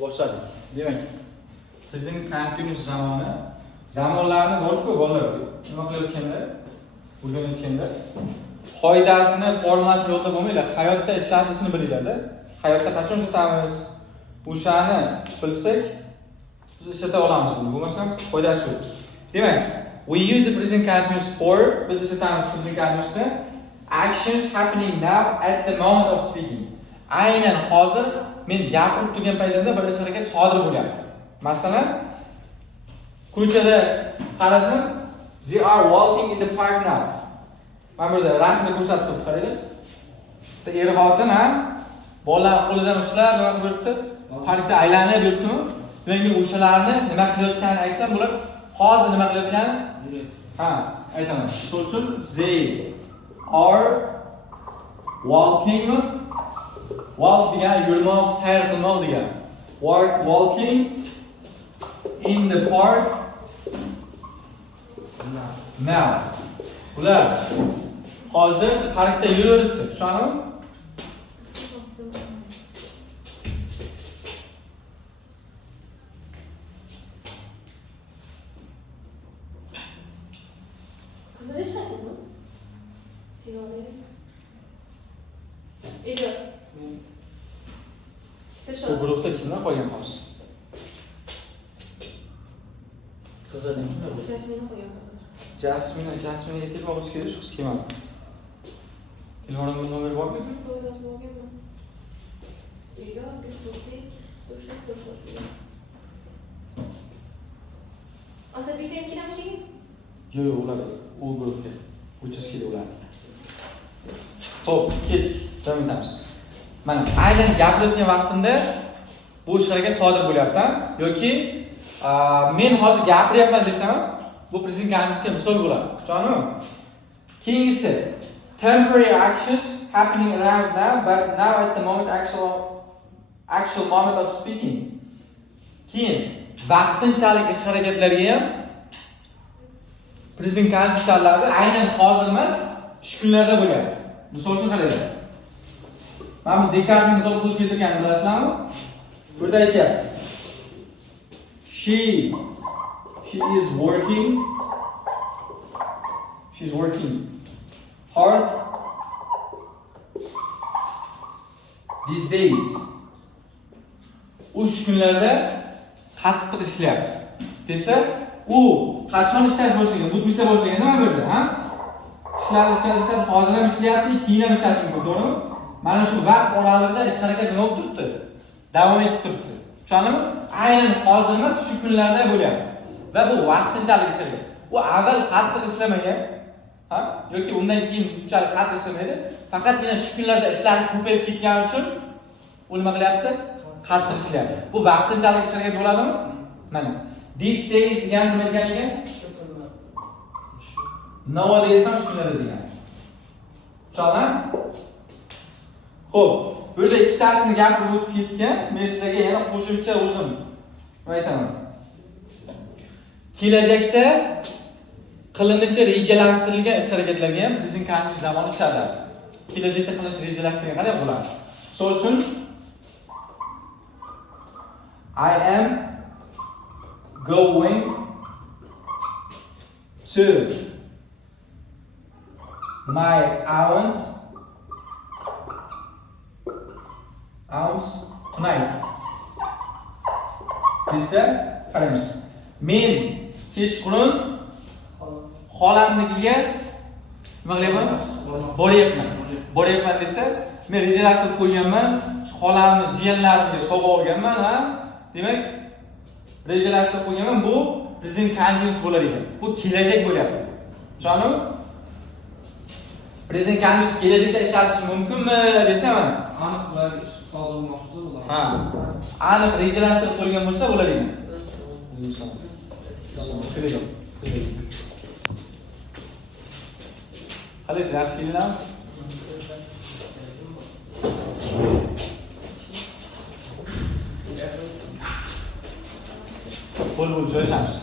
boshladik. Demak, bizning continuous zamonlarni bor-ku bolalar. Nima qilayotganda, o'rganayotganda qoidasini, formulasini yodlab bo'lmaylar. Hayotda ishlatilishini bilinglar-da. Hayotda qachon ishlatamiz? O'shani bilsak, biz ishlata olamiz buni. Bo'lmasa qoidasi yo'q. Demak, we use the present continuous for biz ishlatamiz present continuousni actions happening now at the moment of speaking. Aynan hozir men gapirib turgan paytimda bir ish harakat sodir bo'lyapti. Masalan, ko'chada qarasam, they are walking in the park now. Mana burada rasmni ko'rsatib turib qaranglar. Er xotin ham bolalar qo'lidan ushlab nima qilib yuribdi? Parkda aylanib yuribdimi? Demak, men o'shalarni nima qilayotganini aytsam, bular hozir nima qilayotganini aytaman. Misol uchun they are walking, walk degan yurmoq, sayr qilmoq degan. Walking in the park now. Ular hozir parkda yuribdi. Tushunarlimi? Qizlar ishlaysiz mi? Sigaret. Edi. Bu guruhda kimlar qolgan hozir? Qizlarning kimlar bor? Jasmina qo'ygan. Jasmina telefon qilish kerak, shu qiz kelmadi. Telefonimda nomer bormi? Qo'ydas bo'lganmi? Ega, bir fotolik, do'shak ko'rsatdi. Asadbekdan kelamishing? Yo'q, ular u guruhda. Uchastkada ular. Xo'p, ketdik. Davom etamiz. Mana aynan gapirayotgan vaqtimda bu ish harakat sodir bo'lyapti, yoki men hozir gapiryapman desam, bu present continuousga misol bo'ladi. Tushunarlimi? Keyingisi temporary actions happening around now but now at the moment actual moment of speaking. Keyin vaqtinchalik ish harakatlarga ham present continuous ishlarida aynan hozir emas, shu kunlarda bo'lyapti. Misol uchun qaranglar. Mana bu Descartes misol qilib keltirganini bilasizlarmi? Burada aytyapti. She is working. She's working hard these days. Uch kunlarda qattiq ishlayapti. Desa, u qachon ishlash boshlagan? O'tmishda boshlagan nima bo'ldi, ha? Ishlar, hozir ham ishlayapti, keyin ham ishlashi mumkin, to'g'rimi? Mana shu vaqt oralig'ida ish harakat nima bo'lib turibdi? Davom etib turibdi. Tushunarlimi? Aynan hozir emas, shu kunlarda bo'lyapti. Va bu vaqtinchalik ish harakat. U avval qattiq ishlamagan, ha? Yoki undan keyin unchalik qattiq ishlamaydi. Faqatgina shu kunlarda ishlar ko'payib ketgani uchun u nima qilyapti? Qattiq ishlayapti. Bu vaqtinchalik ish harakat bo'ladimi? Mana. These days degan nima degani ekan? Nowadays ham shu kunlarda degan. Tushunarlimi? Xo'p, bu yerda ikkitasini gapirib o'tib ketgan, men sizlarga yana qo'shimcha o'zim nima aytaman? Kelajakda qilinishi rejalashtirilgan ish harakatlarga ham bizning continuous zamon ishlatadi. Kelajakda qilinishi rejalashtirilgan qanday bo'ladi? Misol uchun I am going to my aunt tonight. Desa, qaraymiz. Men kechqurun xolamnikiga nima qilyapman? Boryapman desa, men rejalashtirib qo'yganman, xolamni, jiyanlarimga sovg'a olganman, ha? Demak, rejalashtirib qo'yganman, bu present continuous bo'lar ekan. Bu kelajak bo'lyapti. Tushunarlimi? Present continuous kelajakda ishlatish mumkinmi desa mana. Aniq ular ish sodir bo'lmoqchi bo'ladi. Ha. Aniq rejalashtirib qo'ygan bo'lsa bo'lar ekan. Qalaysiz, yaxshi kelinglar? Bo'l joylashamiz.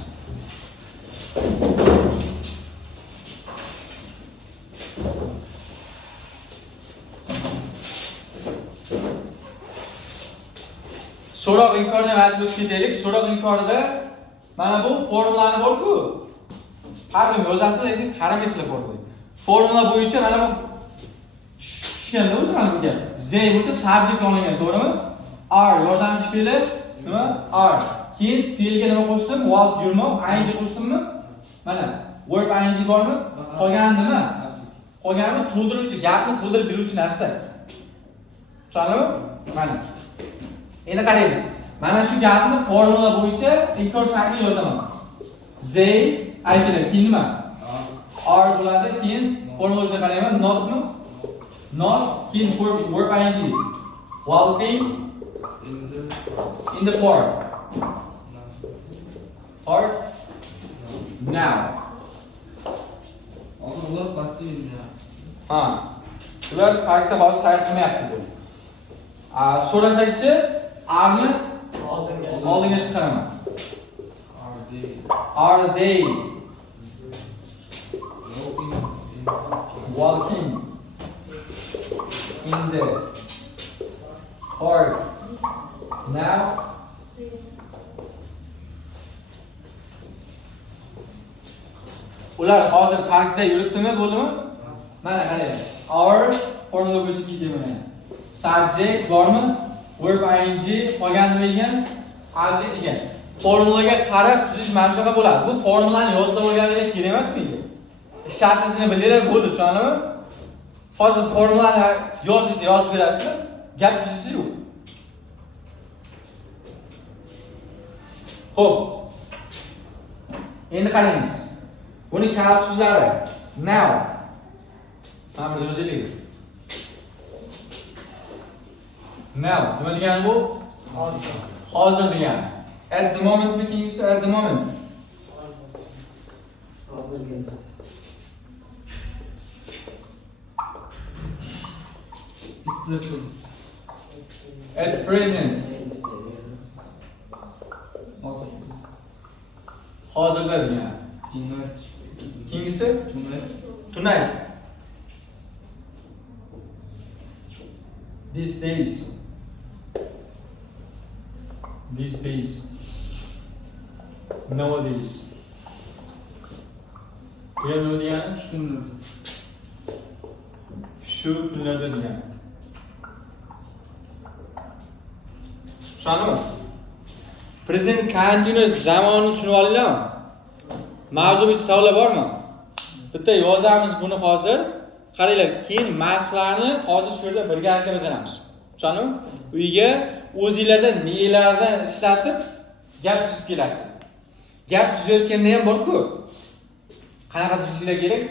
so'roq inkorni ham aytib o'tib ketaylik. So'roq inkorida mana bu formulani bor-ku. Har kuni yozasizlar, lekin qaramaysizlar formulaga. Formula bo'yicha mana bu tushganda o'zi mana bu gap. Z bo'lsa subject olingan, to'g'rimi? Are yordamchi fe'li nima? Are. Keyin fe'lga nima qo'shdim? Walk yurmoq, ing qo'shdimmi? Mana verb ing bormi? Qolgani nima? Qolgani to'ldiruvchi, gapni to'ldirib beruvchi narsa. Tushunarlimi? Mana. Endi qaraymiz. Mana shu gapni formula bo'yicha inkor shaklini yozaman. They aytadi, keyin nima? Are bo'ladi, keyin formula bo'yicha qarayman. Notmi? Not, keyin verb ing. Walking in the park. Park. Now. Hozir ular parkda yurgan. Ha. Ular parkda hozir sayr qilmayapti bu. So'rasakchi, arni oldinga chiqaraman. Are they walking in the park now? Ular hozir parkda yuribdimi, bo'ldimi? Mana qarang. Are formula bo'yicha kelyapman. Subject bormi? Verb ing qolgan nima ekan? Object ekan. Formulaga qarab tuzish mana shunaqa bo'ladi. Bu formulani yodlab olganingizga kerak emasmi? Shartini bilinglar bo'ldi, tushunarlimi? Hozir formulani yozib berasizlar, gap tuzisi yo'q. Xo'p. Endi qaraymiz. Buni kalit so'zlari. Now. Mana bu yozaylik. Now, nima degani bu? Hozir degani. At the moment mi keyingisi? At the moment. At present. Hozirda degani. Keyingisi? Tonight. These days. These days. Nowadays. Bu yer nima degani? Shu kunlarda degani. Tushundingmi? Present continuous zamonni tushunib olinglarmi? Mavzu bo'yicha savollar bormi? Bitta yozamiz buni hozir. Qaranglar, keyin maslarni hozir shu yerda birgalikda bajaramiz. Tushundingmi? Uyga o'zingizlardan nelardan ishlatib gap tuzib kelasizlar. Gap tuzayotganda ham bor-ku. Qanaqa tuzishinglar kerak?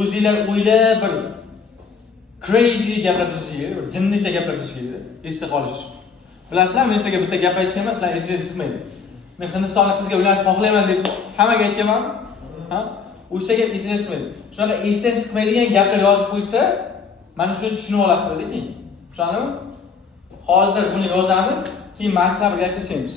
O'zingizlar o'ylab bir crazy gaplar tuzishinglar kerak, bir jinnicha gaplar tuzishinglar kerak. Esda qolish. Bilasizlar, men sizlarga bitta gap aytganman, sizlar esingizdan chiqmaydi. Men Hindistonlik qizga uylanish xohlayman deb hammaga aytganman. Ha? O'sha gap esingizdan chiqmaydi. Shunaqa esdan chiqmaydigan gaplar yozib qo'ysa, mana shuni tushunib olasizlar keyin. Tushundingmi? Hozir buni yozamiz, keyin mashqlar birga qilamiz.